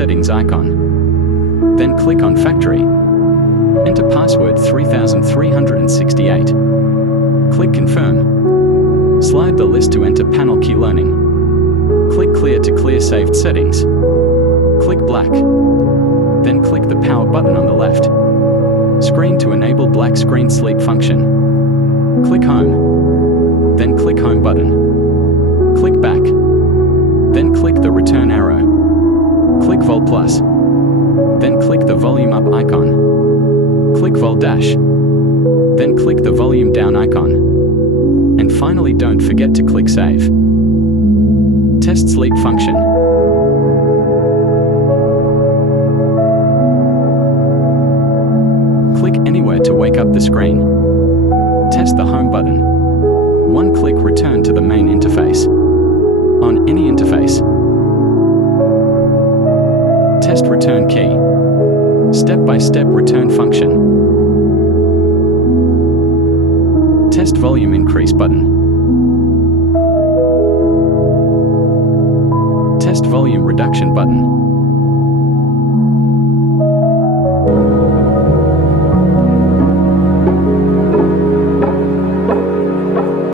settings icon. Then click on Factory. Enter password 3368. Click Confirm. Slide the list to enter panel key learning. Click Clear to clear saved settings. Click Black. Then click the Power button on the left. Screen to enable black screen sleep function. Click Home. Then click Home button. Click Back. Then click the return arrow. Click Vol Plus. Then click the volume up icon. Click Vol Dash. Then click the volume down icon. And finally, don't forget to click Save. Test sleep function. Click anywhere to wake up the screen. Test the Home button. One click return to the main interface. On any interface. Test return key. Step-by-step return function. Test volume increase button. Test volume reduction button.